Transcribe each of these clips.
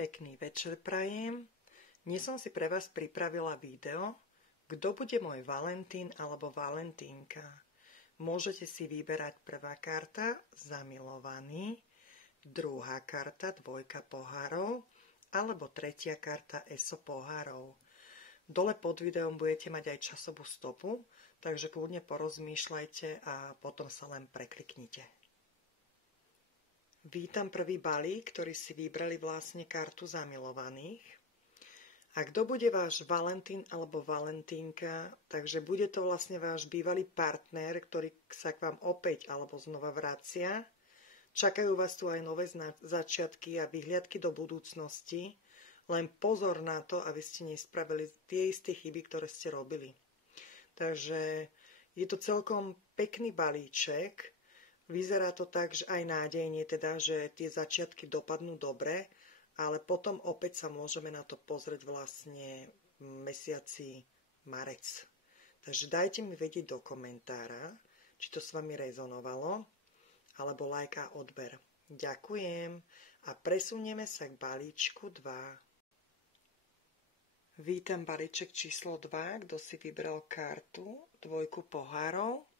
Pekný večer prajem. Dnes som si pre vás pripravila video, kto bude môj Valentín alebo Valentínka. Môžete si vyberať prvá karta, zamilovaný, druhá karta, dvojka pohárov, alebo tretia karta, eso pohárov. Dole pod videom budete mať aj časovú stopu, takže kľudne porozmýšľajte a potom sa len prekliknite. Vítam prvý balík, ktorý si vybrali vlastne kartu zamilovaných. A kto bude váš Valentín alebo Valentínka, takže bude to vlastne váš bývalý partner, ktorý sa k vám opäť alebo znova vracia. Čakajú vás tu aj nové začiatky a vyhliadky do budúcnosti. Len pozor na to, aby ste nespravili tie isté chyby, ktoré ste robili. Takže je to celkom pekný balíček. Vyzerá to tak, že aj nádejne teda, že tie začiatky dopadnú dobre, ale potom opäť sa môžeme na to pozrieť vlastne v mesiaci marec. Takže dajte mi vedieť do komentára, či to s vami rezonovalo, alebo like a odber. Ďakujem a presunieme sa k balíčku 2. Vítam balíček číslo 2, kto si vybral kartu, dvojku pohárov.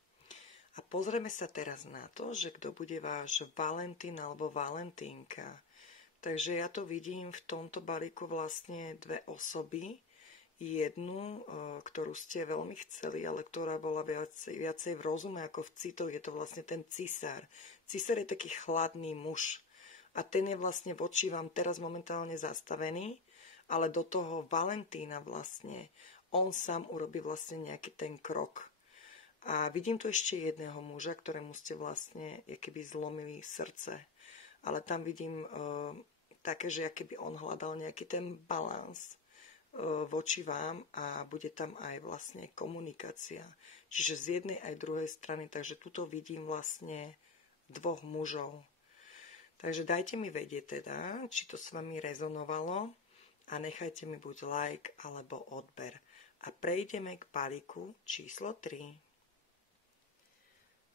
A pozrieme sa teraz na to, že kto bude váš Valentín alebo Valentínka. Takže ja to vidím v tomto balíku vlastne dve osoby. Jednu, ktorú ste veľmi chceli, ale ktorá bola viacej v rozume ako v citoch. Je to vlastne ten cisár. Cisár je taký chladný muž. A ten je vlastne voči vám teraz momentálne zastavený, ale do toho Valentína vlastne on sám urobí vlastne nejaký ten krok. A vidím tu ešte jedného muža, ktorému ste vlastne keby zlomili srdce. Ale tam vidím také, že keby on hľadal nejaký ten balans voči vám a bude tam aj vlastne komunikácia. Čiže z jednej aj druhej strany, takže tuto vidím vlastne dvoch mužov. Takže dajte mi vedieť teda, či to s vami rezonovalo a nechajte mi buď like alebo odber. A prejdeme k balíku číslo 3.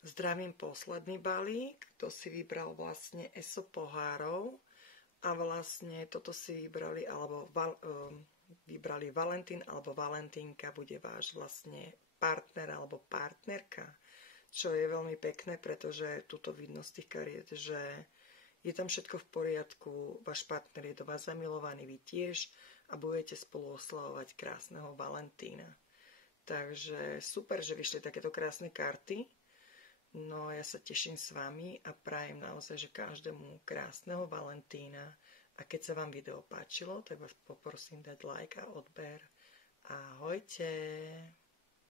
Zdravím posledný balík, to si vybral vlastne eso pohárov a vlastne toto si vybrali, alebo vybrali Valentín alebo Valentínka, bude váš vlastne partner alebo partnerka, čo je veľmi pekné, pretože tuto vidno z tých kariet, že je tam všetko v poriadku, váš partner je do vás zamilovaný, vy tiež a budete spolu oslavovať krásneho Valentína. Takže super, že vyšli takéto krásne karty. No ja sa teším s vami a prajem naozaj, že každému krásneho Valentína. A keď sa vám video páčilo, tak vás poprosím dať like a odber. Ahojte!